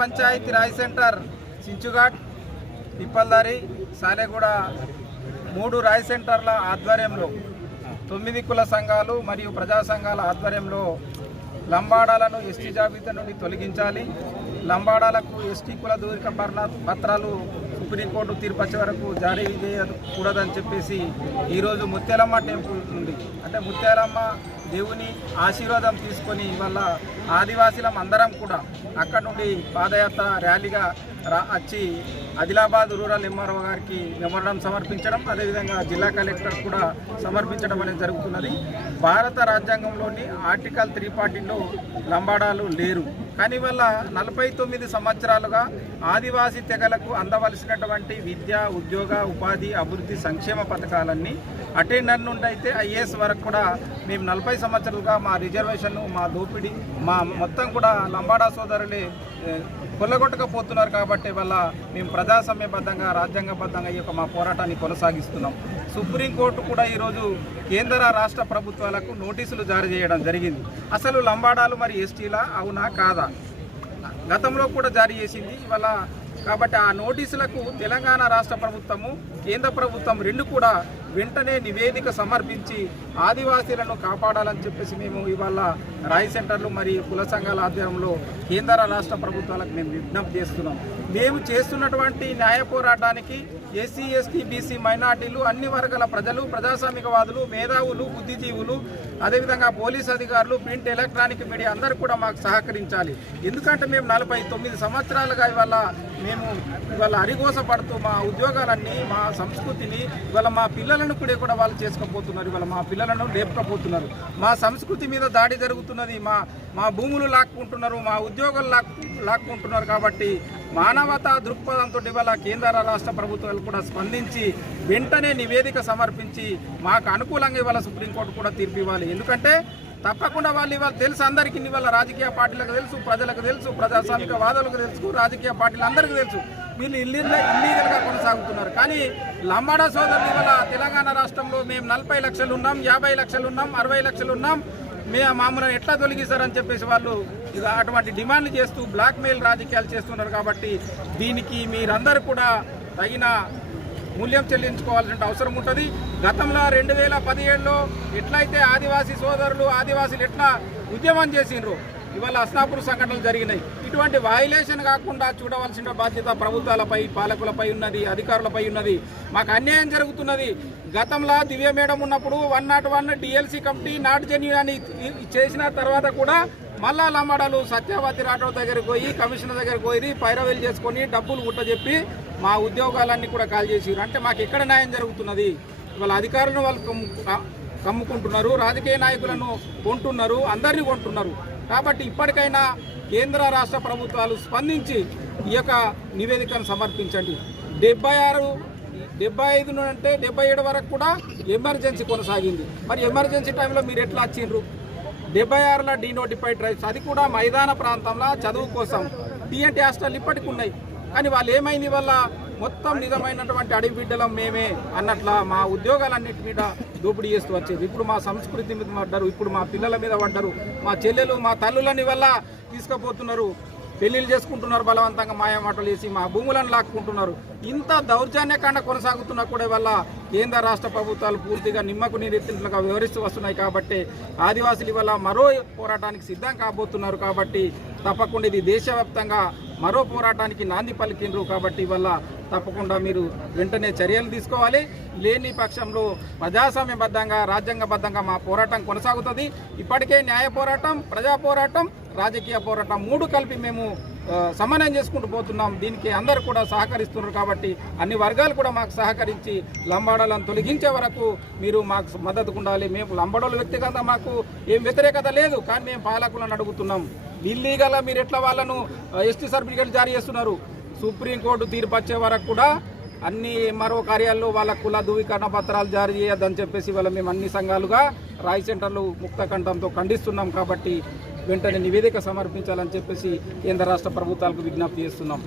Panchayat Roy centre Chinchughat తిప్పల్దారి Saleguda మూడు రాయ్ సెంటర్ల ఆధ్వర్యంలో తొమ్మిది కుల సంఘాలు మరియు ప్రజా సంఘాల ఆధ్వర్యంలో లంబాడాలను ఎస్టీ జాబితా నుండి తొలగించాలి. లంబాడాలకు ఎస్టీ కుల దూరిక పత్రాలు సుప్రీంకోర్టు తీర్పు వచ్చే వరకు జారీ చేయకూడదని చెప్పేసి ఈరోజు ముత్యాలమ్మ టెంపుల్ ఉంది. అంటే ముత్యాలమ్మ దేవుని ఆశీర్వాదం తీసుకొని ఇవాళ ఆదివాసీలం అందరం కూడా అక్కడ నుండి పాదయాత్ర ర్యాలీగా వచ్చి ఆదిలాబాద్ రూరల్ ఎంఆర్ఓ గారికి మెమోరం సమర్పించడం అదేవిధంగా జిల్లా కలెక్టర్ కూడా సమర్పించడం అనేది జరుగుతున్నది. భారత రాజ్యాంగంలోని ఆర్టికల్ త్రీ ఫార్టీలో లంబాడాలు లేరు. కానీ వల్ల నలభై తొమ్మిది సంవత్సరాలుగా ఆదివాసీ తెగలకు అందవలసినటువంటి విద్య ఉద్యోగ ఉపాధి అభివృద్ధి సంక్షేమ పథకాలన్నీ అటెండర్ నుండి అయితే ఐఏఎస్ వరకు కూడా మేము నలభై సంవత్సరాలుగా మా రిజర్వేషన్ మా దోపిడీ మా మొత్తం కూడా లంబాడా సోదరులే కొల్లగొట్టకపోతున్నారు కాబట్టి వల్ల మేము ప్రజాసమ్యబద్ధంగా రాజ్యాంగబద్ధంగా ఈ యొక్క మా పోరాటాన్ని కొనసాగిస్తున్నాం. సుప్రీంకోర్టు కూడా ఈరోజు కేంద్ర రాష్ట్ర ప్రభుత్వాలకు నోటీసులు జారీ చేయడం జరిగింది. అసలు లంబాడాలు మరి ఎస్టీలా? అవునా? కాదా? గతంలో కూడా జారీ చేసింది ఇవాళ. కాబట్టి ఆ నోటీసులకు తెలంగాణ రాష్ట్ర ప్రభుత్వము కేంద్ర ప్రభుత్వం రెండు కూడా వెంటనే నివేదిక సమర్పించి ఆదివాసీలను కాపాడాలని చెప్పేసి మేము ఇవాళ రాయ్ సెంటర్లు మరియు కుల సంఘాల ఆధ్వర్యంలో కేంద్ర రాష్ట్ర ప్రభుత్వాలకు మేము విజ్ఞప్తి చేస్తున్నాం. మేము చేస్తున్నటువంటి న్యాయ పోరాటానికి ఎస్సీ ఎస్టీ బీసీ మైనార్టీలు అన్ని వర్గాల ప్రజలు ప్రజాస్వామికవాదులు మేధావులు బుద్ధిజీవులు అదేవిధంగా పోలీస్ అధికారులు ప్రింట్ ఎలక్ట్రానిక్ మీడియా అందరూ కూడా మాకు సహకరించాలి. ఎందుకంటే మేము నలభై తొమ్మిది సంవత్సరాలుగా ఇవాళ మేము ఇవాళ అరిగోస పడుతూ మా ఉద్యోగాలన్నీ మా సంస్కృతిని ఇవాళ మా పిల్లలను కూడా కూడా వాళ్ళు చేసుకోపోతున్నారు ఇవాళ మా పిల్లలను లేపకపోతున్నారు మా సంస్కృతి మీద దాడి జరుగుతున్నది. మా మా భూములు లాక్కుంటున్నారు. మా ఉద్యోగాలు లాక్ లాక్కుంటున్నారు కాబట్టి మానవతా దృక్పథంతో ఇవాళ కేంద్ర రాష్ట్ర ప్రభుత్వాలు కూడా స్పందించి వెంటనే నివేదిక సమర్పించి మాకు అనుకూలంగా ఇవాళ సుప్రీంకోర్టు కూడా తీర్పు ఇవ్వాలి. ఎందుకంటే తప్పకుండా వాళ్ళు ఇవాళ తెలుసు అందరికీ ఇవాళ రాజకీయ పార్టీలకు తెలుసు ప్రజలకు తెలుసు ప్రజాస్వామిక వాదులకు తెలుసు రాజకీయ పార్టీలు అందరికీ తెలుసు. వీళ్ళు ఇల్లీగల్ ఇల్లీగల్గా కొనసాగుతున్నారు. కానీ లంబాడా సోదరులు ఇవాళ తెలంగాణ రాష్ట్రంలో మేము నలభై లక్షలు ఉన్నాం యాభై లక్షలు ఉన్నాం అరవై లక్షలు ఉన్నాం. మే మామూలుగా ఎట్లా తొలగిస్తారని చెప్పేసి వాళ్ళు అటువంటి డిమాండ్లు చేస్తూ బ్లాక్ మెయిల్ రాజకీయాలు చేస్తున్నారు కాబట్టి దీనికి మీరందరూ కూడా తగిన మూల్యం చెల్లించుకోవాల్సిన అవసరం ఉంటుంది. గతంలో రెండు వేల పదిహేడులో ఎట్లయితే ఆదివాసీ సోదరులు ఆదివాసీలు ఎట్లా ఉద్యమం చేసిండ్రు ఇవాళ అస్నాపూర్ సంఘటనలు జరిగినాయి. ఇటువంటి వైలేషన్ కాకుండా చూడవలసిన బాధ్యత ప్రభుత్వాలపై పాలకులపై ఉన్నది అధికారులపై ఉన్నది. మాకు అన్యాయం జరుగుతున్నది. గతంలో దివ్య మేడం ఉన్నప్పుడు one not one DLC committee not genuine అని చేసిన తర్వాత కూడా మళ్ళా లమ్మడలు సత్యవతి రాఠోడ్ దగ్గరికి పోయి కమిషనర్ దగ్గరికి పోయి పైరవేలు చేసుకొని డబ్బులు గుట్ట చెప్పి మా ఉద్యోగాలన్నీ కూడా కాల్ చేసారు అంటే మాకు ఎక్కడ న్యాయం జరుగుతున్నది? వాళ్ళ అధికారులను వాళ్ళు కమ్ముకుంటున్నారు రాజకీయ నాయకులను కొంటున్నారు అందరినీ కొంటున్నారు. కాబట్టి ఇప్పటికైనా కేంద్ర రాష్ట్ర ప్రభుత్వాలు స్పందించి ఈ యొక్క నివేదికను సమర్పించండి. డెబ్బై ఆరు డెబ్బై ఐదు అంటే డెబ్బై ఏడు వరకు కూడా ఎమర్జెన్సీ కొనసాగింది. మరి ఎమర్జెన్సీ టైంలో మీరు ఎట్లా వచ్చిండ్రు? డెబ్బై ఆరులో డీనోటిఫైడ్ ట్రైబ్స్ అది కూడా మైదాన ప్రాంతంలో చదువు కోసం. టీఎన్టీ హాస్టల్ ఇప్పటికి ఉన్నాయి. కానీ వాళ్ళు ఏమైంది వల్ల మొత్తం నిజమైనటువంటి అడవి బిడ్డలం మేమే అన్నట్ల మా ఉద్యోగాలన్నిటి మీద దోపిడీ చేస్తూ వచ్చేది. ఇప్పుడు మా సంస్కృతి మీద పడ్డారు ఇప్పుడు మా పిల్లల మీద పడ్డారు మా చెల్లెలు మా తల్లులని వల్ల తీసుకుపోతున్నారు. పెళ్ళిళ్ళు చేసుకుంటున్నారు బలవంతంగా మాయమాటలు చేసి మా భూములను లాక్కుంటున్నారు. ఇంత దౌర్జన్యకాండ కొనసాగుతున్నా కూడా వల్ల కేంద్ర రాష్ట్ర ప్రభుత్వాలు పూర్తిగా నిమ్మకు నీరెత్తినట్లుగా వివరిస్తూ వస్తున్నాయి కాబట్టి ఆదివాసులు వల్ల మరో పోరాటానికి సిద్ధం కాబోతున్నారు కాబట్టి తప్పకుండా ఇది దేశవ్యాప్తంగా మరో పోరాటానికి నాంది పలికిండ్రు కాబట్టి వల్ల తప్పకుండా మీరు వెంటనే చర్యలు తీసుకోవాలి. లేని పక్షంలో ప్రజాస్వామ్యబద్ధంగా రాజ్యాంగబద్ధంగా మా పోరాటం కొనసాగుతుంది. ఇప్పటికే న్యాయ పోరాటం ప్రజా పోరాటం రాజకీయ పోరాటం మూడు కలిపి మేము సమన్వయం చేసుకుంటూ పోతున్నాం. దీనికి అందరు కూడా సహకరిస్తున్నారు కాబట్టి అన్ని వర్గాలు కూడా మాకు సహకరించి లంబాడాలను తొలగించే వరకు మీరు మాకు మద్దతు ఉండాలి. మేము లంబాడోళ్ళ వ్యక్తిగతంగా మాకు ఏం వ్యతిరేకత లేదు కానీ మేము పాలకులను అడుగుతున్నాం. ఇల్లీగల్గా మీరు ఎట్లా వాళ్ళను ఎస్టీ సర్టిఫికేట్ జారీ చేస్తున్నారు? సుప్రీంకోర్టు తీర్పు వచ్చే వరకు కూడా అన్ని మరో కార్యాల్లో వాళ్ళ కుల ధృవీకరణ పత్రాలు జారీ చేయొద్దని చెప్పేసి వాళ్ళ మేము అన్ని సంఘాలుగా రాయ్ సెంటర్లు ముక్త కంఠంతో ఖండిస్తున్నాం కాబట్టి వెంటనే నివేదిక సమర్పించాలని చెప్పేసి కేంద్ర రాష్ట్ర ప్రభుత్వాలకు విజ్ఞప్తి చేస్తున్నాం.